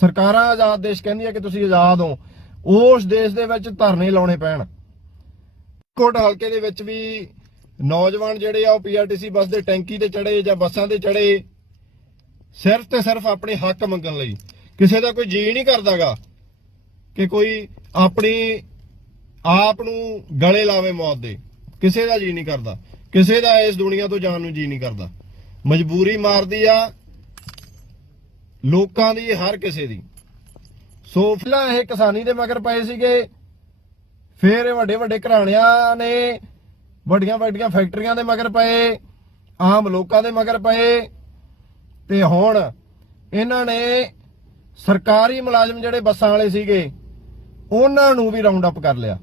ਸਰਕਾਰਾਂ ਆਜ਼ਾਦ ਦੇਸ਼ ਕਹਿੰਦੀਆਂ ਕਿ ਤੁਸੀਂ ਆਜ਼ਾਦ ਹੋ, ਉਸ ਦੇਸ਼ ਦੇ ਵਿੱਚ ਧਰਨੇ ਲਾਉਣੇ ਪੈਣ। ਕੋਟ ਹਲਕੇ ਦੇ ਵਿੱਚ ਵੀ ਨੌਜਵਾਨ ਜਿਹੜੇ ਆ, ਉਹ ਪੀਆਰਟੀਸੀ ਬੱਸ ਦੇ ਟੈਂਕੀ ਤੇ ਚੜੇ ਜਾਂ ਬੱਸਾਂ ਤੇ ਚੜੇ ਸਿਰਫ ਤੇ ਸਿਰਫ ਆਪਣੇ ਹੱਕ ਮੰਗਣ ਲਈ। ਕਿਸੇ ਦਾ ਕੋਈ ਜੀ ਨਹੀਂ ਕਰਦਾਗਾ ਕਿ ਕੋਈ ਆਪਣੀ ਆਪ ਨੂੰ ਗਲੇ ਲਾਵੇ ਮੌਤ ਦੇ। ਕਿਸੇ ਦਾ ਜੀ ਨਹੀਂ ਕਰਦਾ। ਕਿਸੇ ਦਾ ਇਸ ਦੁਨੀਆ ਤੋਂ ਜਾਣ ਨੂੰ ਜੀ ਨਹੀਂ ਕਰਦਾ। ਮਜਬੂਰੀ ਮਾਰਦੀ ਆ ਲੋਕਾਂ ਦੀ, ਹਰ ਕਿਸੇ ਦੀ। ਸੋ ਪਹਿਲਾਂ ਇਹ ਕਿਸਾਨੀ ਦੇ ਮਗਰ ਪਏ ਸੀਗੇ। ਫਿਰ ਇਹ ਵੱਡੇ ਵੱਡੇ ਘਰਾਣਿਆਂ ਨੇ ਵੱਡੀਆਂ ਵੱਡੀਆਂ ਫੈਕਟਰੀਆਂ ਦੇ ਮਗਰ ਪਏ, ਆਮ ਲੋਕਾਂ ਦੇ ਮਗਰ ਪਏ। ਤੇ ਹੁਣ ਇਹਨਾਂ ਨੇ ਸਰਕਾਰੀ ਮੁਲਾਜ਼ਮ ਜਿਹੜੇ ਬੱਸਾਂ ਵਾਲੇ ਸੀਗੇ, ਉਹਨਾਂ ਨੂੰ ਵੀ ਰਾਉਂਡ ਅਪ ਕਰ ਲਿਆ।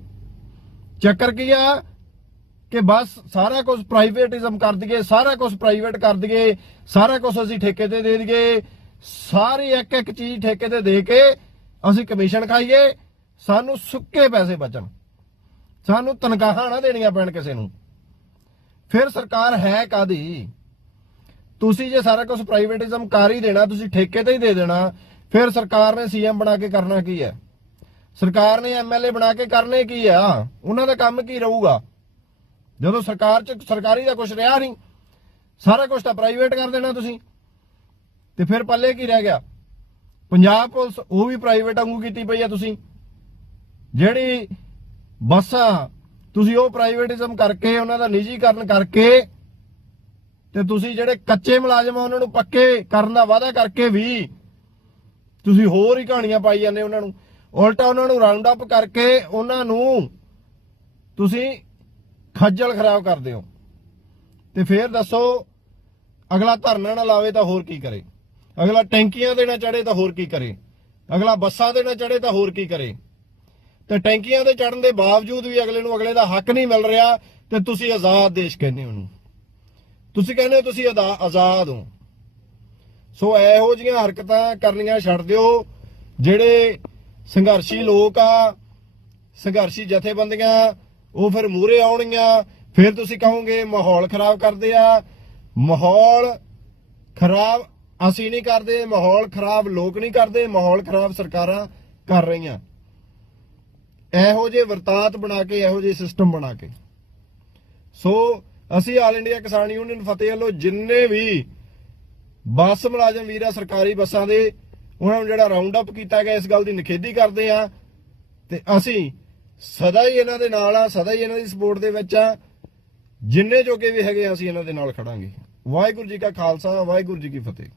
ਚੱਕਰ ਕੀ ਆ ਕਿ ਬਸ ਸਾਰਾ ਕੁਝ ਪ੍ਰਾਈਵੇਟਿਜ਼ਮ ਕਰ ਦਈਏ, ਸਾਰਾ ਕੁਝ ਪ੍ਰਾਈਵੇਟ ਕਰ ਦਈਏ, ਸਾਰਾ ਕੁਝ ਅਸੀਂ ਠੇਕੇ ਤੇ ਦੇ ਦਈਏ। ਸਾਰੀ ਇੱਕ ਇੱਕ ਚੀਜ਼ ਠੇਕੇ ਤੇ ਦੇ ਕੇ ਅਸੀਂ ਕਮਿਸ਼ਨ ਖਾਈਏ, ਸਾਨੂੰ ਸੁੱਕੇ ਪੈਸੇ ਬਚਣ। ਸਾਨੂੰ ਤਨਖਾਹਾਂ ਨਾ ਦੇਣੀਆਂ ਪੈਣ ਕਿਸੇ ਨੂੰ। ਫਿਰ ਸਰਕਾਰ ਹੈ ਕਾਦੀ ਤੁਸੀਂ ਜੇ ਸਾਰਾ ਕੁਝ ਪ੍ਰਾਈਵੇਟਿਜ਼ਮ ਕਰ ਹੀ ਦੇਣਾ, ਤੁਸੀਂ ਠੇਕੇ ਤੇ ਹੀ ਦੇ ਦੇਣਾ, ਫਿਰ ਸਰਕਾਰ ਨੇ ਸੀਐਮ ਬਣਾ ਕੇ ਕਰਨਾ ਕੀ ਹੈ? ਸਰਕਾਰ ਨੇ ਐਮਐਲਏ ਬਣਾ ਕੇ ਕਰਨੇ ਕੀ ਆ? ਉਹਨਾਂ ਦਾ ਕੰਮ ਕੀ ਰਹੂਗਾ? ਜਦੋਂ ਸਰਕਾਰ ਚ ਸਰਕਾਰੀ ਦਾ ਕੁਝ ਰਿਹਾ ਨਹੀਂ, ਸਾਰਾ ਕੁਝ ਤਾਂ ਪ੍ਰਾਈਵੇਟ ਕਰ ਦੇਣਾ ਤੁਸੀਂ। ਤੇ ਫਿਰ ਪੱਲੇ ਕੀ ਰਹਿ ਗਿਆ? ਪੰਜਾਬ ਪੁਲਿਸ ਉਹ ਵੀ ਪ੍ਰਾਈਵੇਟ ਵਾਂਗੂ ਕੀਤੀ ਪਈ ਆ ਤੁਸੀਂ। ਜਿਹੜੀ ਬੱਸਾਂ ਤੁਸੀਂ ਉਹ ਪ੍ਰਾਈਵੇਟਿਜ਼ਮ ਕਰਕੇ, ਉਹਨਾਂ ਦਾ ਨਿੱਜੀਕਰਨ ਕਰਕੇ ਤੇ ਤੁਸੀਂ ਜਿਹੜੇ ਕੱਚੇ ਮੁਲਾਜ਼ਮ ਆ, ਉਹਨਾਂ ਨੂੰ ਪੱਕੇ ਕਰਨ ਦਾ ਵਾਅਦਾ ਕਰਕੇ ਵੀ ਤੁਸੀਂ ਹੋਰ ਹੀ ਕਹਾਣੀਆਂ ਪਾਈ ਜਾਂਦੇ ਉਹਨਾਂ ਨੂੰ। ਉਲਟਾ ਉਹਨਾਂ ਨੂੰ ਰਾਉਂਡ ਅਪ ਕਰਕੇ ਉਹਨਾਂ ਨੂੰ ਤੁਸੀਂ ਖੱਜਲ ਖਰਾਬ ਕਰਦੇ ਹੋ। ਤੇ ਫੇਰ ਦੱਸੋ, ਅਗਲਾ ਧਰਨਾ ਨਾ ਲਾਵੇ ਤਾਂ ਹੋਰ ਕੀ ਕਰੇ? ਅਗਲਾ ਟੈਂਕੀਆਂ ਦੇ ਨਾ ਚੜੇ ਤਾਂ ਹੋਰ ਕੀ ਕਰੇ? ਅਗਲਾ ਬੱਸਾਂ ਦੇ ਨਾ ਚੜੇ ਤਾਂ ਹੋਰ ਕੀ ਕਰੇ? ਤੇ ਟੈਂਕੀਆਂ ਦੇ ਚੜਨ ਦੇ ਬਾਵਜੂਦ ਵੀ ਅਗਲੇ ਨੂੰ ਅਗਲੇ ਦਾ ਹੱਕ ਨਹੀਂ ਮਿਲ ਰਿਹਾ, ਤੇ ਤੁਸੀਂ ਆਜ਼ਾਦ ਦੇਸ਼ ਕਹਿੰਦੇ ਉਹਨੂੰ। ਤੁਸੀਂ ਕਹਿੰਦੇ ਹੋ ਤੁਸੀਂ ਆਜ਼ਾ- ਆਜ਼ਾਦ ਹੋ। ਸੋ ਇਹੋ ਜੀਆਂ ਹਰਕਤਾਂ ਕਰਨੀਆਂ ਛੱਡ ਦਿਓ, ਜਿਹੜੇ ਸੰਘਰਸ਼ੀ ਲੋਕ ਆ, ਸੰਘਰਸ਼ੀ ਜਥੇਬੰਦੀਆਂ, ਉਹ ਫਿਰ ਮੂਰੇ ਆਉਣਗੀਆਂ, ਫਿਰ ਤੁਸੀਂ ਕਹੋਗੇ ਮਾਹੌਲ ਖਰਾਬ ਕਰਦੇ ਆ। ਮਾਹੌਲ ਖਰਾਬ ਅਸੀਂ ਨਹੀਂ ਕਰਦੇ, ਮਾਹੌਲ ਖਰਾਬ, ਲੋਕ ਨਹੀਂ ਕਰਦੇ, ਮਾਹੌਲ ਖਰਾਬ ਸਰਕਾਰਾਂ ਕਰ ਰਹੀਆਂ। ਇਹੋ ਜਿਹੇ ਵਰਤਾਤ ਬਣਾ ਕੇ, ਇਹੋ ਜਿਹੇ ਸਿਸਟਮ ਬਣਾ ਕੇ। ਸੋ ਅਸੀਂ ਆਲ ਇੰਡੀਆ ਕਿਸਾਨ ਯੂਨੀਅਨ ਫਤਿਹ ਵੱਲੋਂ ਜਿੰਨੇ ਵੀ ਬੱਸ ਮੁਲਾਜ਼ਮ ਵੀਰਾ, ਸਰਕਾਰੀ ਬੱਸਾਂ ਦੇ, ਉਹਨਾਂ ਨੂੰ ਜਿਹੜਾ ਰਾਉਂਡ ਅਪ ਕੀਤਾ ਗਿਆ, ਇਸ ਗੱਲ ਦੀ ਨਿਖੇਧੀ ਕਰਦੇ ਆ ਤੇ ਅਸੀਂ ਸਦਾ ਹੀ ਇਹਨਾਂ ਦੇ ਨਾਲ ਆ ਸਦਾ ਹੀ ਇਹਨਾਂ ਦੀ ਸਪੋਰਟ ਦੇ ਵਿੱਚ ਆ ਜਿੰਨੇ ਜੋਗੇ ਵੀ ਹੈਗੇ ਅਸੀਂ ਇਹਨਾਂ ਦੇ ਨਾਲ ਖੜਾਂਗੇ। ਵਾਹਿਗੁਰੂ ਜੀ ਕਾ ਖਾਲਸਾ, ਵਾਹਿਗੁਰੂ ਜੀ ਕੀ ਫਤਿਹ।